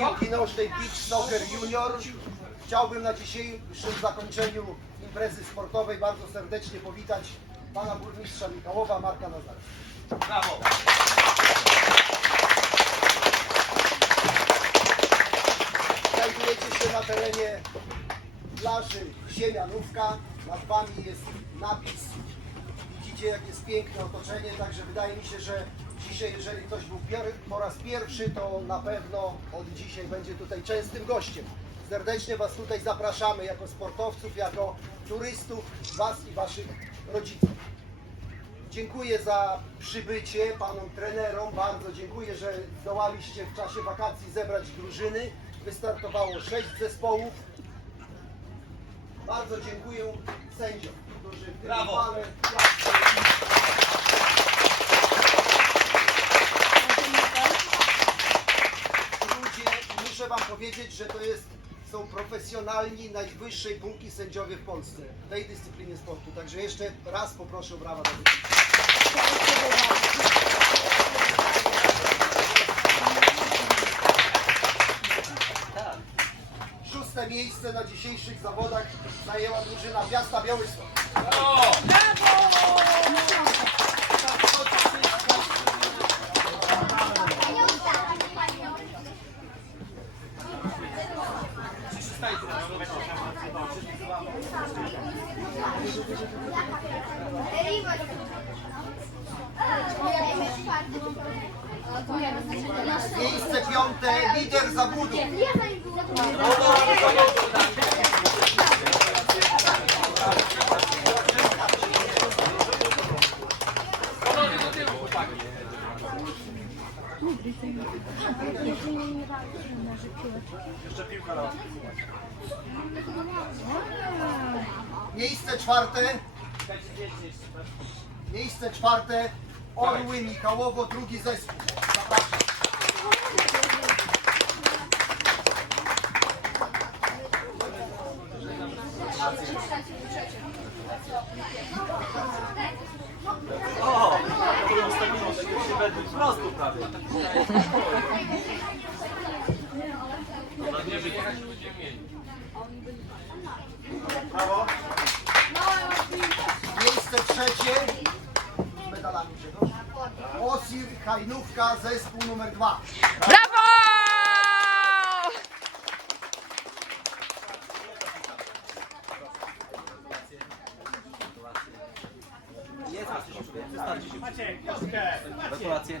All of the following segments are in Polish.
piłki nożnej Beach Soccer Junior. Chciałbym na dzisiejszym zakończeniu imprezy sportowej bardzo serdecznie powitać pana burmistrza Michałowa, Marka Nazara. Brawo! Znajdujecie się na terenie plaży Siemianówka. Nad wami jest napis. Widzicie, jak jest piękne otoczenie, także wydaje mi się, że dzisiaj, jeżeli ktoś był po raz pierwszy, to na pewno od dzisiaj będzie tutaj częstym gościem. Serdecznie Was tutaj zapraszamy jako sportowców, jako turystów, Was i Waszych rodziców. Dziękuję za przybycie panom trenerom. Bardzo dziękuję, że zdołaliście w czasie wakacji zebrać drużyny. Wystartowało sześć zespołów. Bardzo dziękuję sędziom, którzy w tym Brawo. upale- Ludzie, muszę wam powiedzieć, że to jest, są profesjonalni najwyższej półki sędziowie w Polsce w tej dyscyplinie sportu. Także jeszcze raz poproszę o brawa dla tych. Szóste miejsce na dzisiejszych zawodach zajęła drużyna Miasta Białystok. Brawo! Miejsce piąte, lider zabudu. Do tyłu, chłopaki. Miejsce czwarte. Miejsce czwarte. Orły Michałowo, drugi zespół. Zapraszam. O! To ustawimy się według wzrostu prawie. Nie wyjechać będziemy mieli. Brawo. Miejsce trzecie. Z medalami Grzegorz. Osir Hajnówka, zespół numer dwa. Brawo! Gratulacje.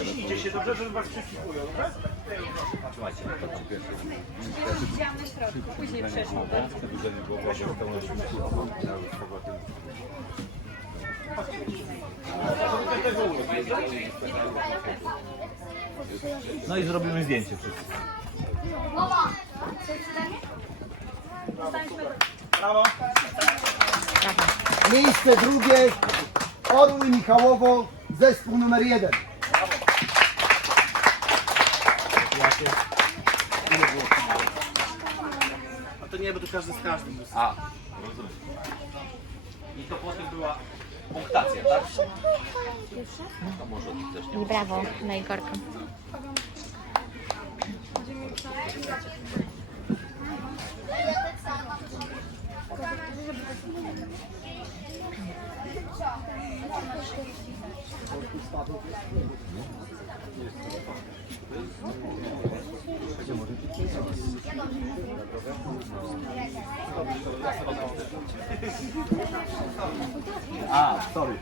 Ciśnijcie się dobrze, żeby was przysłuchują, dobrze? No i zrobimy zdjęcie wszyscy. Brawo. Miejsce drugie. Orły Michałowo, zespół numer jeden. A to nie, bo to każdy z każdym. A, rozumiem. I to potem była punktacja, tak? To może też nie I brawo na Igorka. A, sorry.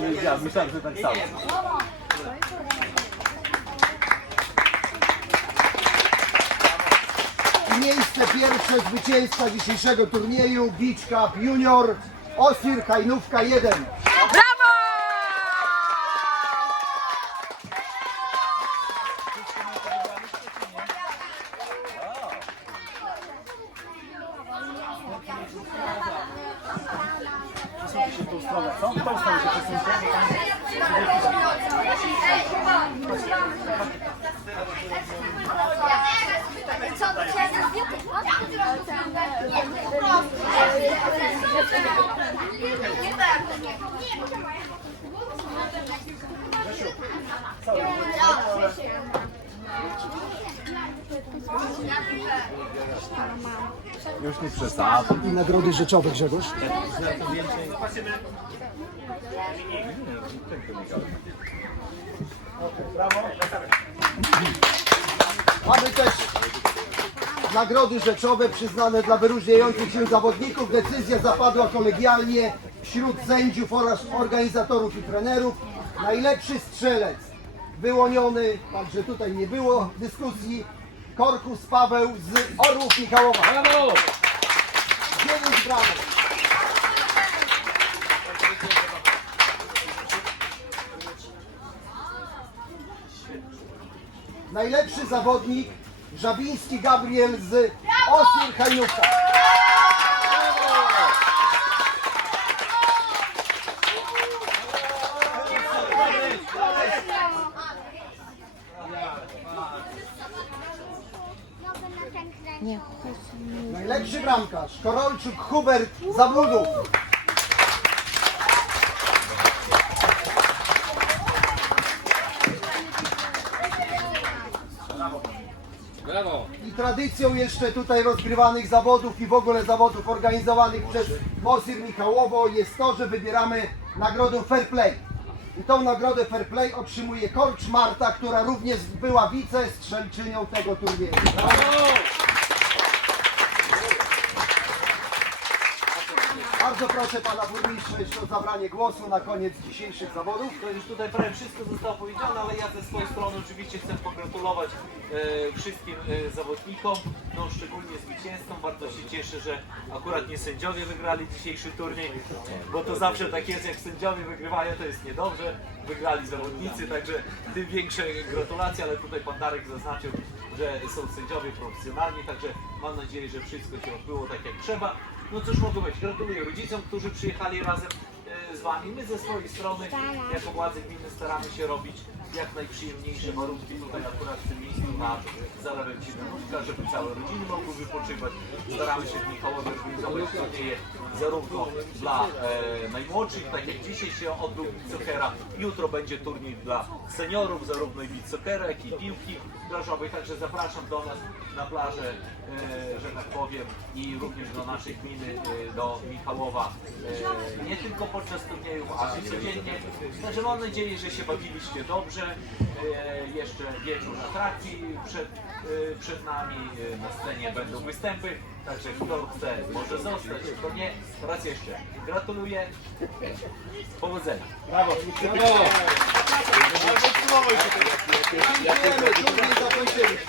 Nie wiedziałem, myślałem, że tak samo. Miejsce pierwsze zwycięzca dzisiejszego turnieju Beach Cup Junior Osir Hajnówka 1. przesuńcie się w tą stronę, co? W tą stronę się. Co, to trzeba Nie nie. I nagrody rzeczowe, Grzegorz. Mamy też nagrody rzeczowe przyznane dla wyróżniających się zawodników. Decyzja zapadła kolegialnie wśród sędziów oraz organizatorów i trenerów. Najlepszy strzelec wyłoniony, także tutaj nie było dyskusji. Korkus Paweł z Orłów Michałowa. Brawo! 9 bramek. Najlepszy zawodnik Żabiński Gabriel z Osir Hajnówka. Najlepszy bramkarz Korolczuk Hubert Zabudów. Brawo! I tradycją jeszcze tutaj rozgrywanych zawodów i w ogóle zawodów organizowanych przez Mosir Michałowo jest to, że wybieramy nagrodę Fair Play. I tą nagrodę Fair Play otrzymuje Korcz Marta, która również była wicestrzelczynią tego turnieju. Bardzo proszę pana burmistrza o zabranie głosu na koniec dzisiejszych zawodów. To już tutaj prawie wszystko zostało powiedziane, ale ja ze swojej strony oczywiście chcę pogratulować e, wszystkim e, zawodnikom, no szczególnie zwycięzcom. Bardzo się cieszę, że akurat nie sędziowie wygrali dzisiejszy turniej, bo to zawsze tak jest, jak sędziowie wygrywają, to jest niedobrze. Wygrali zawodnicy, także tym większe gratulacje, ale tutaj pan Darek zaznaczył, że są sędziowie profesjonalni, także mam nadzieję, że wszystko się odbyło tak jak trzeba. No cóż mogę być, gratuluję rodzicom, którzy przyjechali razem e, z Wami. My ze swojej strony, jako władze gminy, staramy się robić jak najprzyjemniejsze warunki tutaj akurat w tym miejscu na zalewem Ciemnogórska, żeby całe rodziny mogły wypoczywać. Staramy się w Michałowie organizować turnieje zarówno dla e, najmłodszych, tak jak dzisiaj się odbył beach soccera. Jutro będzie turniej dla seniorów, zarówno i beach soccera, jak i piłki plażowej. Także zapraszam do nas na plażę, e, że tak powiem, i również do naszej gminy, e, do Michałowa. E, nie tylko podczas turniejów, ale codziennie. Także mam nadzieję, że się bawiliście dobrze. E, jeszcze wieczór atrakcji przed, e, przed nami. E, na scenie będą występy. Także kto chce, może zostać, kto nie. Raz jeszcze gratuluję. Powodzenia. Dziękujemy, turniej zakończyliśmy.